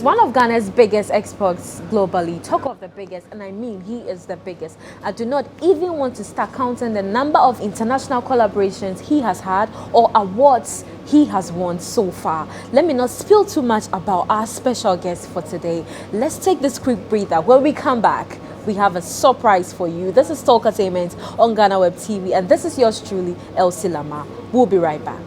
He's one of Ghana's biggest exports globally. Talk of the biggest, and I mean he is the biggest. I do not even want to start counting the number of international collaborations he has had or awards he has won so far. Let me not spill too much about our special guest for today. Let's take this quick breather. When we come back, we have a surprise for you. This is Talkertainment on Ghana Web TV, and this is yours truly, Elsie Lama. We'll be right back.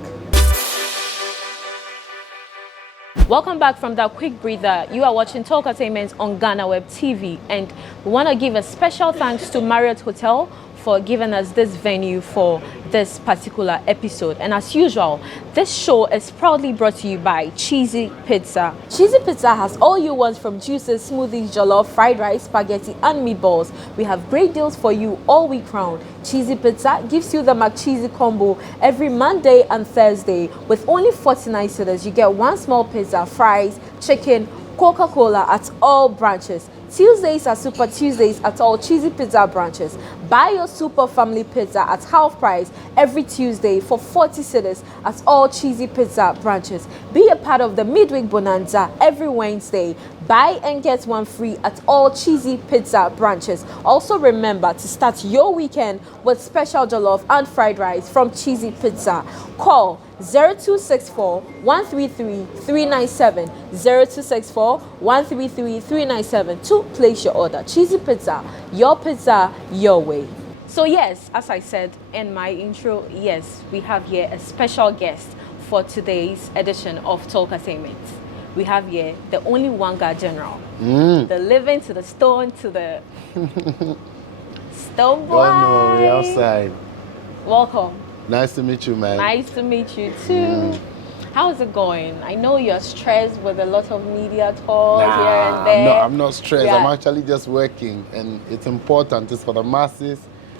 Welcome back from that quick breather. You are watching Talkertainment on Ghana Web TV, and we want to give a special thanks to Marriott Hotel for giving us this venue for this particular episode. And as usual, this show is proudly brought to you by Cheesy Pizza. Cheesy Pizza has all you want from juices, smoothies, jollof, fried rice, spaghetti, and meatballs. We have great deals for you all week round. Cheesy Pizza gives you the McCheesy combo every Monday and Thursday. With only 49 cedis, you get one small pizza, fries, chicken, Coca-Cola at all branches. Tuesdays are Super Tuesdays at all Cheesy Pizza branches. Buy your Super Family Pizza at half price every Tuesday for 40 cedis at all Cheesy Pizza branches. Be a part of the midweek bonanza every Wednesday. Buy and get one free at all Cheesy Pizza branches. Also remember to start your weekend with special jollof and fried rice from Cheesy Pizza. Call 0264 133 397 0264 133 397 to place your order. Cheesy Pizza, your way. So yes, as I said in my intro, yes, we have here a special guest for today's edition of Talkertainment. We have here the only Wanga General, the living to the stone to the Stonebwoy. Oh no, we're outside. Welcome. Nice to meet you, man. Nice to meet you too. How's it going? I know you're stressed with a lot of media tours here and there. No, I'm not stressed. Yeah. I'm actually just working, and it's important. It's for the masses.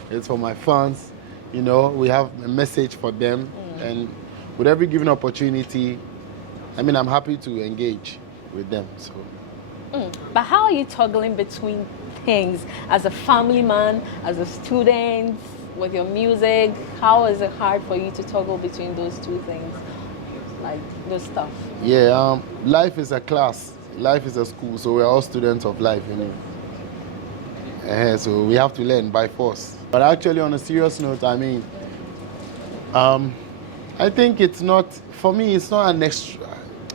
It's for my fans. You know, we have a message for them, and with every given opportunity, I mean, I'm happy to engage with them. So. But how are you toggling between things as a family man, as a student, with your music? How is it hard for you to toggle between those two things, like those stuff? Yeah, life is a class. Life is a school, so we're all students of life, you know. So we have to learn by force. But actually, on a serious note, I mean, I think it's not, for me, it's not an extra.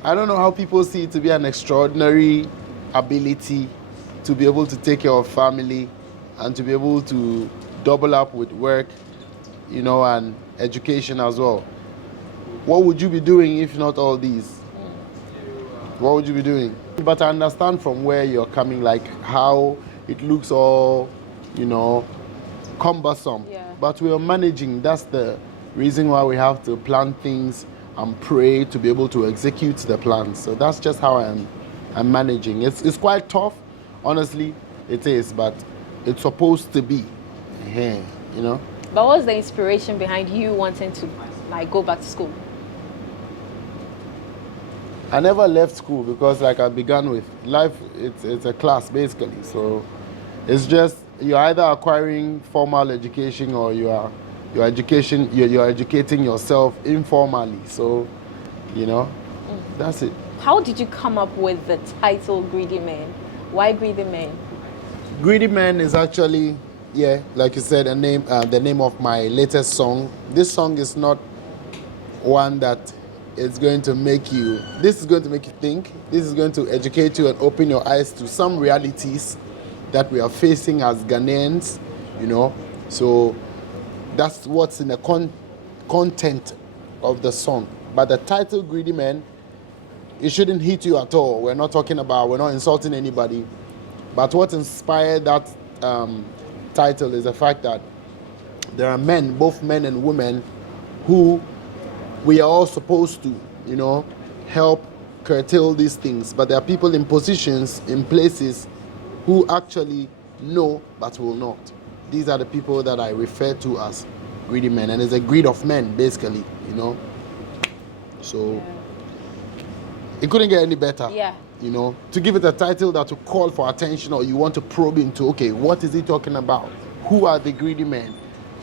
I don't know how people see it to be an extraordinary ability to be able to take care of family and to be able to double up with work, you know, and education as well. What would you be doing if not all these? What would you be doing? But I understand from where you're coming, like how it looks all, you know, cumbersome. Yeah. But we are managing. That's the reason why we have to plan things and pray to be able to execute the plans. So that's just how I'm managing. It's quite tough, honestly, it is, but it's supposed to be, you know. But what was the inspiration behind you wanting to like go back to school? I never left school because, like I began with, life, it's a class basically. So it's just, you're either acquiring formal education or you're educating yourself informally. So, you know, that's it. How did you come up with the title Greedy Man? Why Greedy Man? Greedy Man is actually, yeah, like you said, the name of my latest song. This song is not one that is going to make you, this is going to make you think. This is going to educate you and open your eyes to some realities that we are facing as Ghanaians, you know. So that's what's in the content of the song. But the title Greedy Man, it shouldn't hit you at all. We're not insulting anybody. But what inspired that title is the fact that there are men, both men and women, who we are all supposed to, you know, help curtail these things. But there are people in positions, in places, who actually know but will not. These are the people that I refer to as greedy men. And it's a greed of men, basically, you know. So it couldn't get any better. Yeah. You know, to give it a title that will call for attention, or you want to probe into, okay, what is he talking about? Who are the greedy men?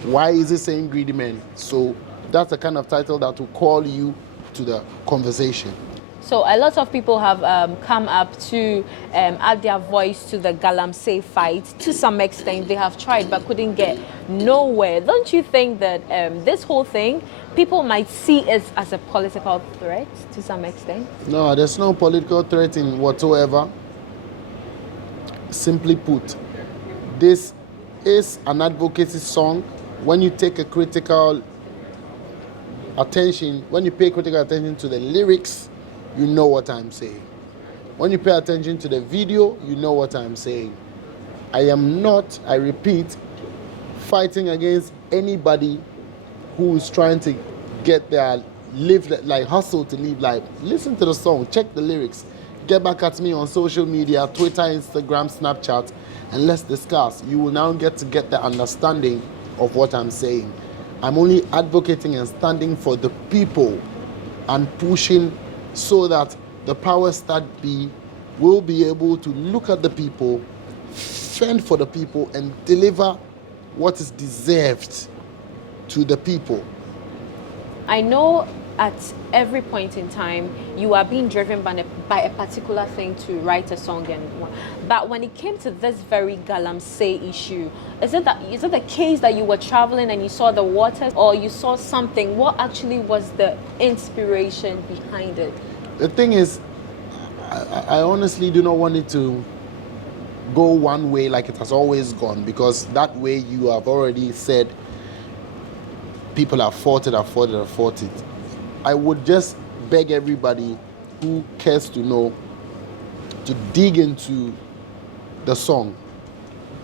Why is he saying greedy men? So that's the kind of title that will call you to the conversation. So a lot of people have come up to add their voice to the galamsey fight. To some extent, they have tried but couldn't get nowhere. Don't you think that this whole thing, people might see it as a political threat to some extent? No, there's no political threat in whatsoever. Simply put, this is an advocacy song. When you take a critical attention, when you pay critical attention to the lyrics, you know what I'm saying. When you pay attention to the video, you know what I'm saying. I am not, I repeat, fighting against anybody who is trying to get their hustle to live life. Listen to the song, check the lyrics, get back at me on social media, Twitter, Instagram, Snapchat, and let's discuss. You will now get the understanding of what I'm saying. I'm only advocating and standing for the people and pushing so that the powers that be will be able to look at the people, fend for the people, and deliver what is deserved to the people. I know at every point in time you are being driven by a particular thing to write a song, but when it came to this very galamsey issue, is it the case that you were traveling and you saw the waters, or you saw something? What actually was the inspiration behind it? The thing is, I honestly do not want it to go one way like it has always gone, because that way you have already said people have fought it. I would just beg everybody who cares to know to dig into the song,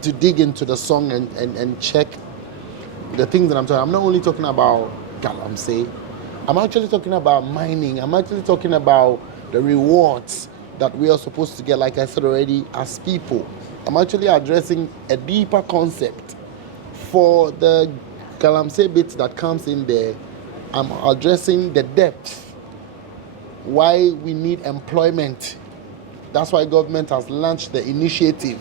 and check the things that I'm talking. I'm not only talking about galamsey, I'm actually talking about mining. I'm actually talking about the rewards that we are supposed to get, like I said already, as people. I'm actually addressing a deeper concept. For the galamsey bit that comes in there, I'm addressing the depth, why we need employment. That's why government has launched the initiative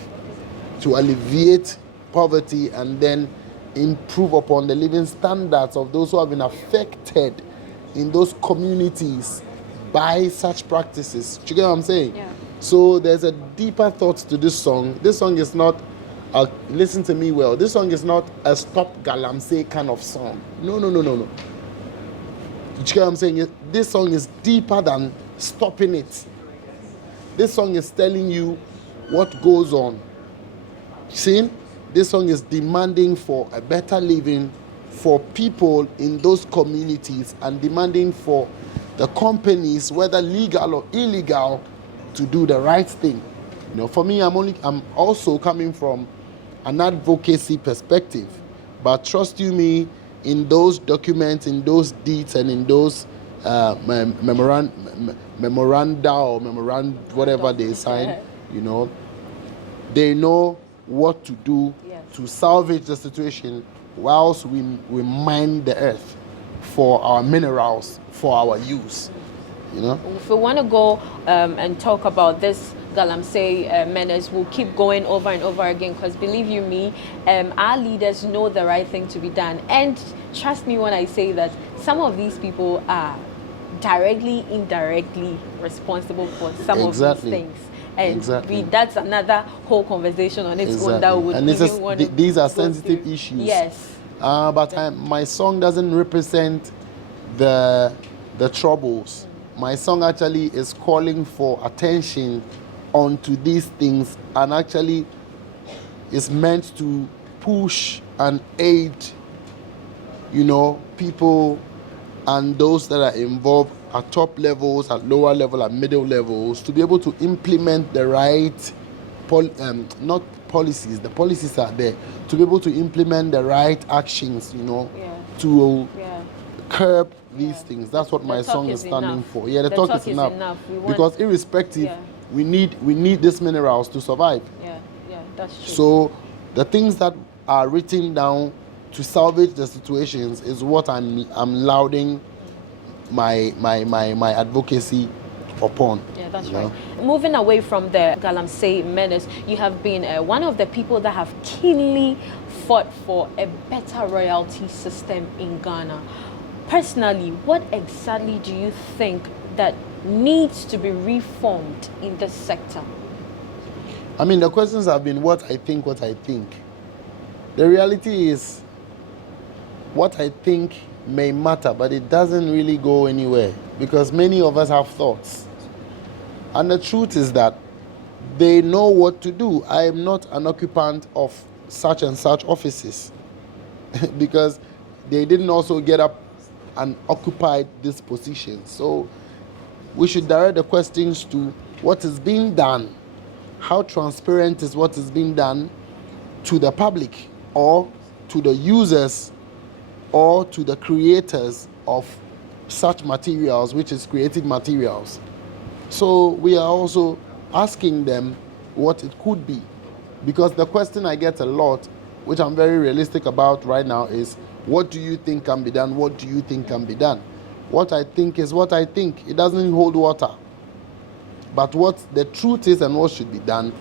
to alleviate poverty and then improve upon the living standards of those who have been affected in those communities by such practices. Do you get what I'm saying? Yeah. So there's a deeper thought to this song. This song is not listen to me well. This song is not a stop galamsey kind of song. No. Do you get what I'm saying? This song is deeper than stopping it. This song is telling you what goes on. See? This song is demanding for a better living for people in those communities, and demanding for the companies, whether legal or illegal, to do the right thing. You know, for me, I'm also coming from an advocacy perspective. But trust you me, in those documents, in those deeds, and in those memoranda whatever they sign, you know, they know what to do to salvage the situation whilst we mine the earth for our minerals, for our use. You know? If we want to go and talk about this galamsey menace, we'll keep going over and over again, because believe you me, our leaders know the right thing to be done. And trust me when I say that some of these people are directly, indirectly responsible for some of these things. And that's another whole conversation on its own that would even want to these are sensitive issues. Yes. But my song doesn't represent the troubles. My song actually is calling for attention onto these things, and actually is meant to push and aid, you know, people and those that are involved at top levels, at lower level, at middle levels, to be able to implement the right, not policies, the policies are there, to be able to implement the right actions, you know, to curb these things. That's what my song is standing for. Yeah, the talk is enough. Because irrespective, we need these minerals to survive. Yeah, that's true. So the things that are written down to salvage the situations is what I'm lauding my advocacy upon. Yeah, that's right. Moving away from the galamsey menace, you have been one of the people that have keenly fought for a better royalty system in Ghana. Personally, what exactly do you think that needs to be reformed in this sector? I mean, the questions have been what I think. The reality is, what I think may matter, but it doesn't really go anywhere because many of us have thoughts. And the truth is that they know what to do. I am not an occupant of such and such offices because they didn't also get up and occupy this position. So we should direct the questions to what is being done. How transparent is what is being done to the public or to the users or to the creators of such materials, which is creative materials. So we are also asking them what it could be. Because the question I get a lot, which I'm very realistic about right now, is what do you think can be done? What do you think can be done? What I think is what I think. It doesn't hold water. But what the truth is and what should be done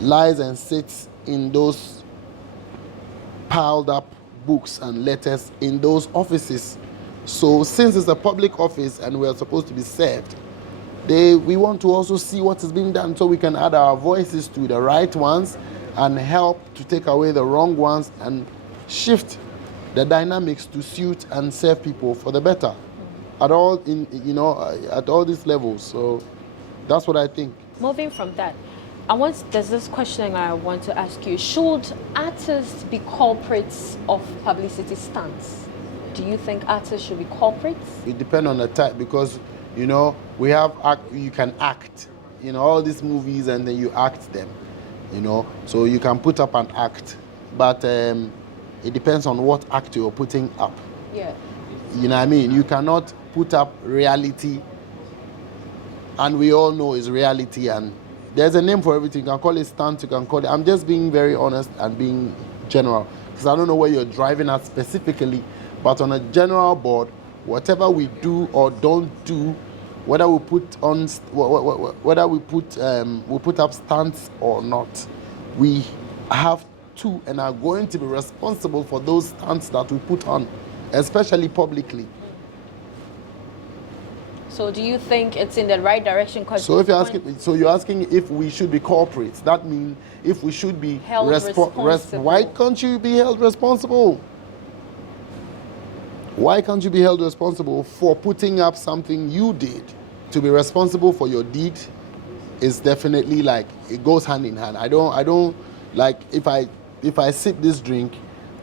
lies and sits in those piled up books and letters in those offices. So since it's a public office and we are supposed to be served, we want to also see what is being done so we can add our voices to the right ones and help to take away the wrong ones and shift the dynamics to suit and serve people for the better at all at all these levels. So that's what I think. Moving from that, there's this question I want to ask you. Should artists be culprits of publicity stunts? Do you think artists should be culprits? It depends on the type because, we have you can act, all these movies and then you act them, So you can put up an act, but it depends on what act you're putting up. Yeah. You know what I mean? You cannot put up reality, and we all know it's reality, and there's a name for everything. You can call it stunt, you can call it... I'm just being very honest and being general, because I don't know where you're driving at specifically, but on a general board, whatever we do or don't do, whether we put up stunts or not, we have to and are going to be responsible for those stunts that we put on, especially publicly. So do you think it's in the right direction? So you're asking if we should be corporates. That means if we should be held responsible. Why can't you be held responsible? Why can't you be held responsible for putting up something you did? To be responsible for your deed is definitely it goes hand in hand. I don't if I sip this drink,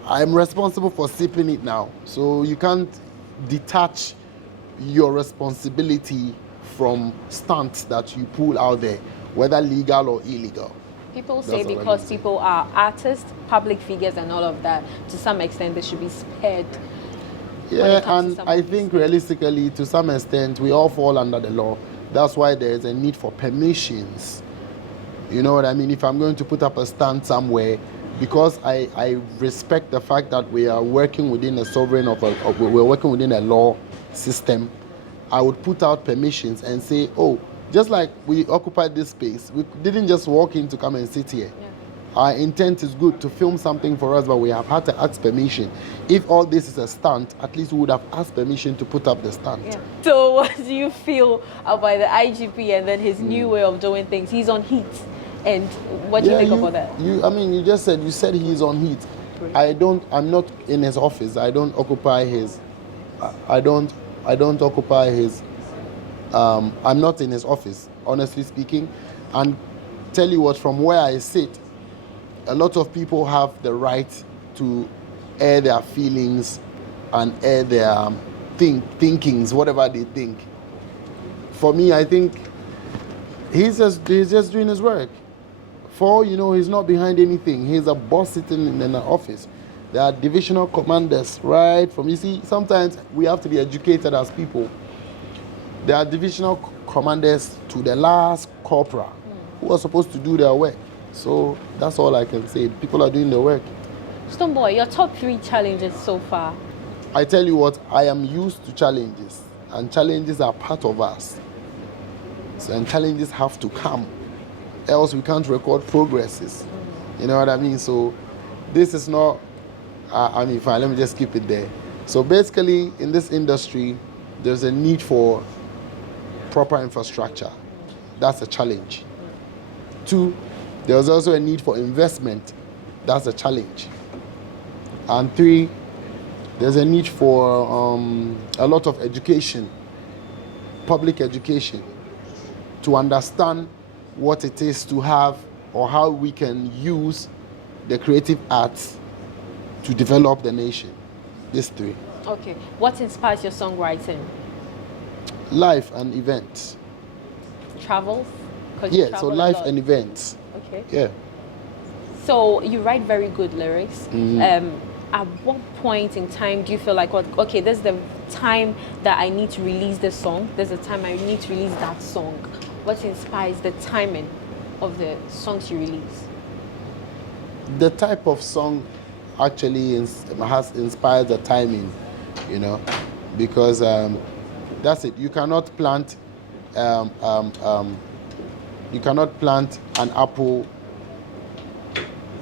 I'm responsible for sipping it now. So you can't detach your responsibility from stunts that you pull out there, whether legal or illegal. People say because people are artists, public figures and all of that, to some extent they should be spared. Yeah, and I think realistically, to some extent, we all fall under the law. That's why there is a need for permissions. You know what I mean? If I'm going to put up a stand somewhere, because I respect the fact that we are working within a we're working within a law system, I would put out permissions and say, oh, just like we occupied this space, we didn't just walk in to come and sit here. Yeah. Our intent is good to film something for us, but we have had to ask permission. If all this is a stunt, at least we would have asked permission to put up the stunt. Yeah. So what do you feel about the IGP and then his new way of doing things? He's on heat. And what do you think about that? You said he's on heat. I'm not in his office. I don't occupy his I'm not in his office, honestly speaking. And tell you what, from where I sit, a lot of people have the right to air their feelings and air their thinkings, whatever they think. For me, I think he's just doing his work. He's not behind anything. He's a boss sitting in an office. There are divisional commanders, right? Sometimes we have to be educated as people. There are divisional commanders to the last corporal who are supposed to do their work. So that's all I can say. People are doing the work. Stonebwoy, your top 3 challenges so far? I tell you what, I am used to challenges, and challenges are part of us. And challenges have to come, else we can't record progresses. You know what I mean? So this is not, fine, let me just keep it there. So basically, in this industry, there's a need for proper infrastructure. That's a challenge. 2, there's also a need for investment. That's a challenge. And 3, there's a need for a lot of education, public education, to understand what it is to have or how we can use the creative arts to develop the nation. These 3. Okay. What inspires your songwriting? Life and events. Travels? 'Cause you Yeah, so travel a life lot. and events. Okay. Yeah. So you write very good lyrics. At what point in time do you feel like, okay, this is the time that I need to release this song. There's a time I need to release that song. What inspires the timing of the songs you release? The type of song actually has inspired the timing, you know, because that's it. You cannot plant an apple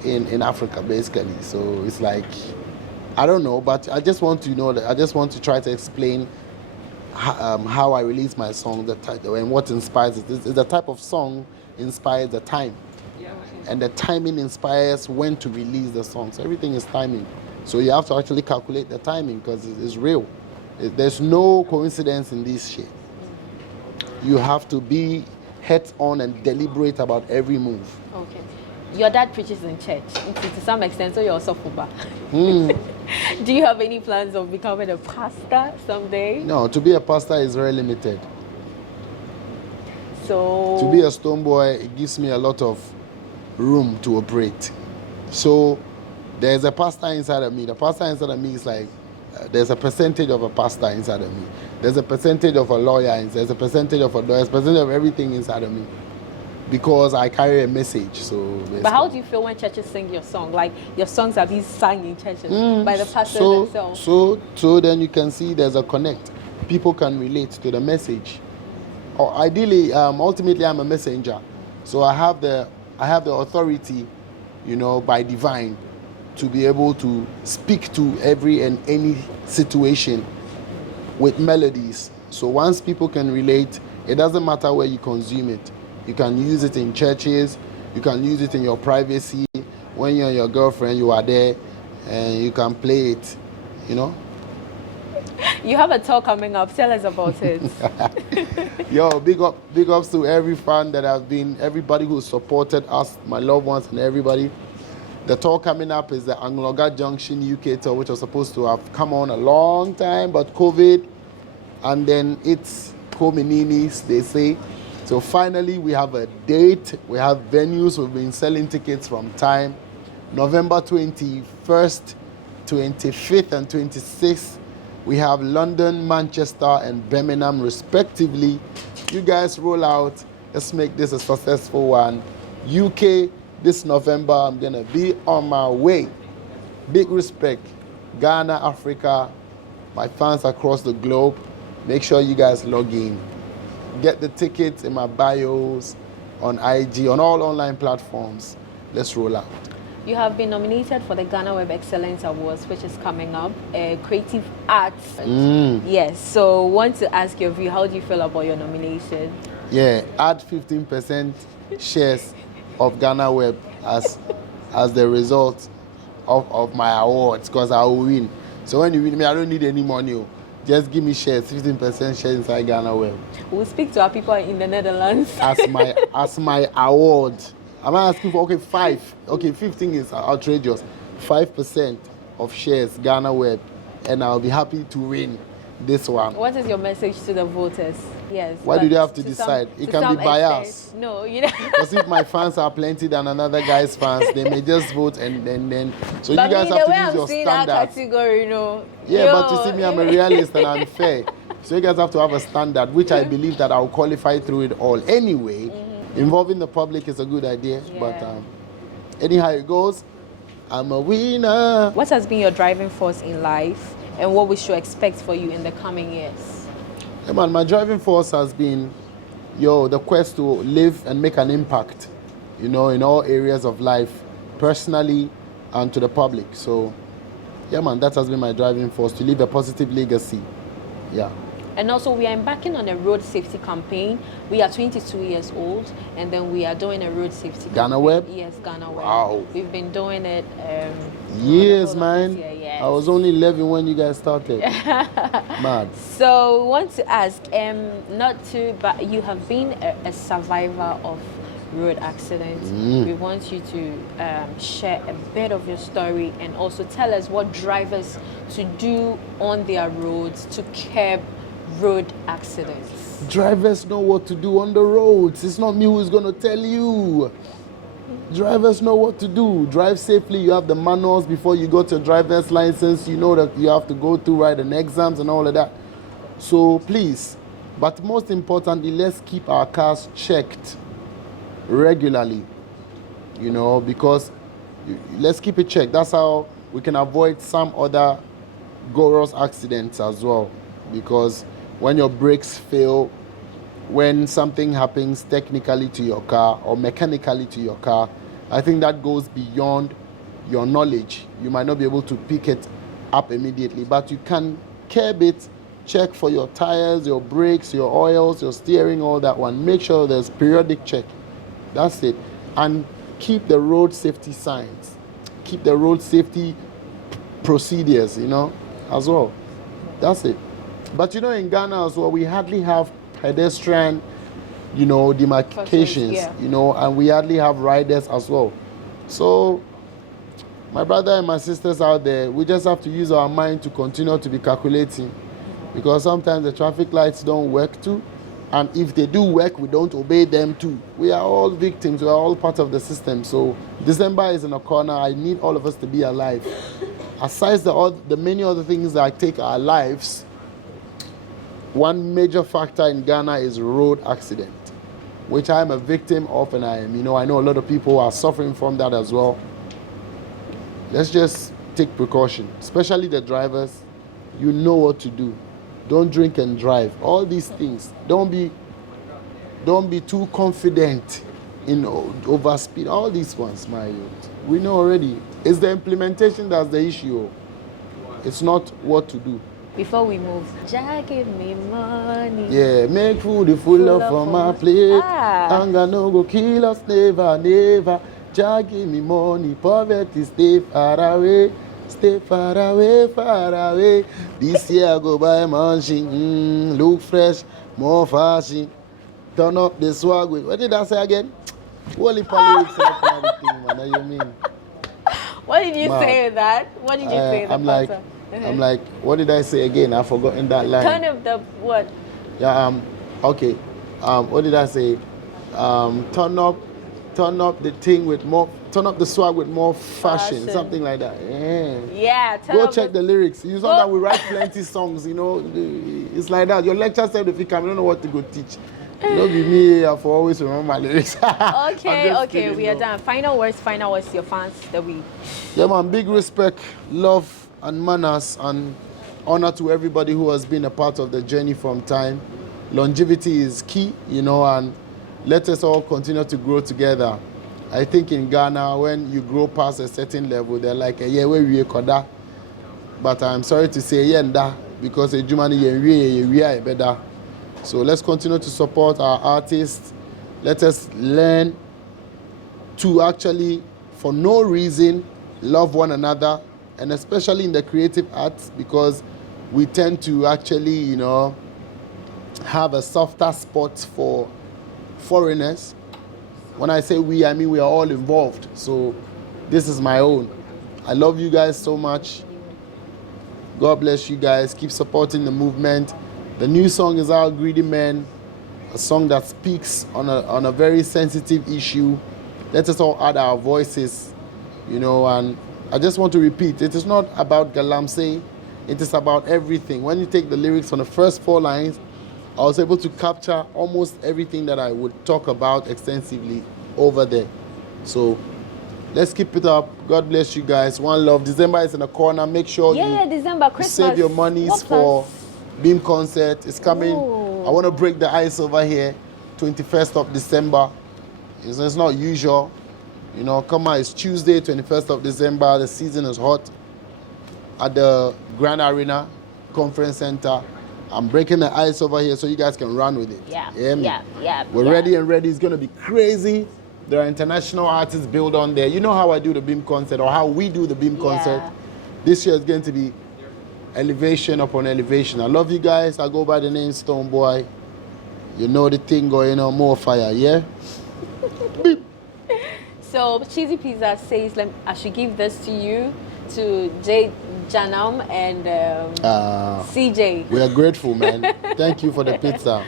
in Africa, basically. So it's like, I don't know, but I just want to know that I just want to try to explain how I release my song, and what inspires it. It's the type of song inspires the time. And the timing inspires when to release the song. So everything is timing. So you have to actually calculate the timing because it's real. There's no coincidence in this shit. You have to be heads on and deliberate about every move. Okay. Your dad preaches in church, to some extent, so you're also fuba. Do you have any plans of becoming a pastor someday? No, to be a pastor is very limited. So To be a Stonebwoy, it gives me a lot of room to operate. So there's a pastor inside of me. The pastor inside of me is like, there's a percentage of a pastor inside of me. There's a percentage of a lawyer. There's a percentage of a lawyer. There's a percentage of everything inside of me. Because I carry a message. So. But how do you feel when churches sing your song? Like your songs are being sung in churches by the pastors themselves. So then you can see there's a connect. People can relate to the message. Or ideally, ultimately, I'm a messenger. So I have the authority, you know, by divine, to be able to speak to every and any situation with melodies. So once people can relate, it doesn't matter where you consume it. You can use it in churches, you can use it in your privacy. When you're and your girlfriend, you are there and you can play it, you know. You have a tour coming up. Tell us about it. Yo, big ups to every fan that has been, everybody who supported us, my loved ones and everybody. The tour coming up is the Angloga Junction UK tour, which was supposed to have come on a long time, but COVID, and then it's Comininis, they say. So finally, we have a date, we have venues, we've been selling tickets from time. November 21st, 25th, and 26th, we have London, Manchester, and Birmingham, respectively. You guys roll out. Let's make this a successful one. UK, this November, I'm going to be on my way. Big respect. Ghana, Africa, my fans across the globe. Make sure you guys log in. Get the tickets in my bios, on IG, on all online platforms. Let's roll out. You have been nominated for the Ghana Web Excellence Awards, which is coming up. Creative Arts. Yes. So, want to ask your view. How do you feel about your nomination? Yeah, add 15% shares of Ghana Web as the result of my awards, because I will win. So when you win me, I don't need any money. Just give me shares, 15% shares inside Ghana Web. We'll speak to our people in the Netherlands. As my award. I'm asking for 5. 15 is outrageous. 5% of shares Ghana Web, and I'll be happy to win this one. What is your message to the voters? Yes. Why do they have to decide? It can be biased. No, you know. Because if my fans are plenty than another guy's fans, they may just vote and then. So but you guys have to use your standards. Category, you know. Yeah, but you see me, I'm a realist and I'm fair. So you guys have to have a standard, which I believe that I'll qualify through it all. Anyway, involving the public is a good idea. Yeah. But anyhow it goes, I'm a winner. What has been your driving force in life, and what we should expect for you in the coming years? Yeah, man, my driving force has been, the quest to live and make an impact, in all areas of life, personally and to the public. So, yeah, man, that has been my driving force, to leave a positive legacy. Yeah. And also, we are embarking on a road safety campaign. We are 22 years old, and then we are doing a road safety Ghana campaign. Web? Yes, Ghana Web. Wow. We've been doing it years, the whole of man. this year, yes. I was only 11 when you guys started. Mad. So, we want to ask, but you have been a survivor of road accidents. We want you to share a bit of your story and also tell us what drivers to do on their roads to curb road accidents. Drivers know what to do on the roads. It's not me who's going to tell you. Drivers know what to do. Drive safely. You have the manuals before you got your driver's license. You know that you have to go through writing exams and all of that. So please, but most importantly, let's keep our cars checked regularly, because let's keep it checked. That's how we can avoid some other gorgeous accidents as well, because when your brakes fail, when something happens technically to your car or mechanically to your car, I think that goes beyond your knowledge. You might not be able to pick it up immediately, but you can curb it, check for your tires, your brakes, your oils, your steering, all that one. Make sure there's periodic check. That's it. And keep the road safety signs. Keep the road safety procedures, as well. That's it. But in Ghana as well, we hardly have pedestrian, demarcations, and we hardly have riders as well. So, my brother and my sisters out there, we just have to use our mind to continue to be calculating, because sometimes the traffic lights don't work too. And if they do work, we don't obey them too. We are all victims. We are all part of the system. So December is in a corner. I need all of us to be alive. Aside the many other things that take our lives, one major factor in Ghana is road accident, which I am a victim of, and I know a lot of people are suffering from that as well. Let's just take precaution, especially the drivers. You know what to do. Don't drink and drive. All these things. Don't be too confident in overspeed. All these ones, my youth. We know already. It's the implementation that's the issue. It's not what to do. Before we move, Jah give me money. Yeah, make food full of for my plate. Anger no go kill us, never, never. Jah give me money, poverty stay far away. Stay far away, far away. This year I go buy mansion, look fresh, more fashion. Turn up the swag with, what did I say again? Holy lyrics and everything, man, you mean? What did you say that? What did you say? I'm like, what did I say again? I've forgotten that line. Turn up the what? Yeah, okay. What did I say? Turn up the thing with more, turn up the swag with more fashion. Something like that. Yeah. Go check the lyrics. You know that we write plenty songs, It's like that. Your lecture said if you come, you don't know what to go teach. Don't be me, I for always remember my lyrics. Okay, we are done. Final words to your fans that we. Yeah, man, big respect, love, and manners, and honor to everybody who has been a part of the journey from time. Longevity is key, and let us all continue to grow together. I think in Ghana, when you grow past a certain level, they're like, yeah, where we are. But I'm sorry to say, yeah, because a Jumani, yeah, better. So let's continue to support our artists. Let us learn to actually, for no reason, love one another, and especially in the creative arts, because we tend to actually, have a softer spot for foreigners. When I say we, I mean we are all involved. So this is my own. I love you guys so much. God bless you guys. Keep supporting the movement. The new song is out, Greedy Men, a song that speaks on a very sensitive issue. Let us all add our voices, and I just want to repeat, it is not about galamsey, it is about everything. When you take the lyrics on the first 4 lines, I was able to capture almost everything that I would talk about extensively over there. So let's keep it up. God bless you guys. One love. December is in the corner. Make sure December, Christmas. Save your monies for Beam concert. It's coming. Ooh. I want to break the ice over here. 21st of December. It's not usual. Come on. It's Tuesday, 21st of December. The season is hot. At the Grand Arena Conference Center. I'm breaking the ice over here so you guys can run with it. Yeah. You hear me? Yeah. We're ready and ready. It's going to be crazy. There are international artists built on there. You know how I do the Beam concert or how we do the Beam concert? This year is going to be elevation upon elevation. I love you guys. I go by the name Stonebwoy. You know the thing going on, more fire, yeah? Beep. So Cheesy Pizza says I should give this to you, to Jay Janam and CJ. We are grateful, man. Thank you for the pizza.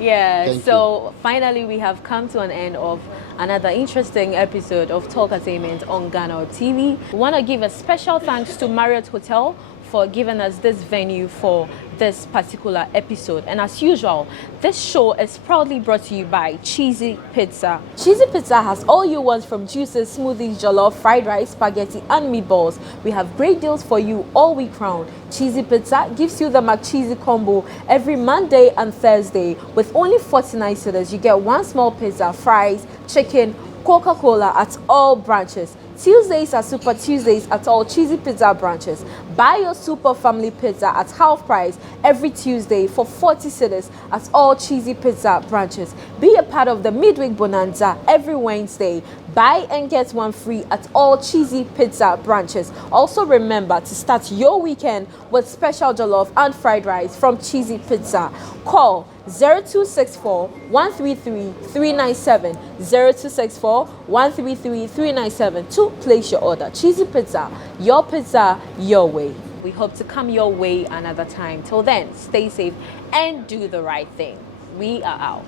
Yeah, Thank so finally we have come to an end of another interesting episode of Talkertainment on Ghana TV. We want to give a special thanks to Marriott Hotel for giving us this venue for this particular episode. And as usual, this show is proudly brought to you by Cheesy Pizza. Cheesy Pizza has all you want from juices, smoothies, jollof, fried rice, spaghetti and meatballs. We have great deals for you all week round. Cheesy Pizza gives you the McCheesy combo every Monday and Thursday. With only 49 cedis, you get one small pizza, fries, chicken, Coca-Cola at all branches. Tuesdays are Super Tuesdays at all Cheesy Pizza branches. Buy your Super Family Pizza at half price every Tuesday for 40 cedis at all Cheesy Pizza branches. Be a part of the midweek bonanza every Wednesday. Buy and get one free at all Cheesy Pizza branches. Also remember to start your weekend with special jollof and fried rice from Cheesy Pizza. Call 0264 133 397 0264 133 397 to place your order. Cheesy Pizza, your way. We hope to come your way another time. Till then, stay safe and do the right thing. We are out.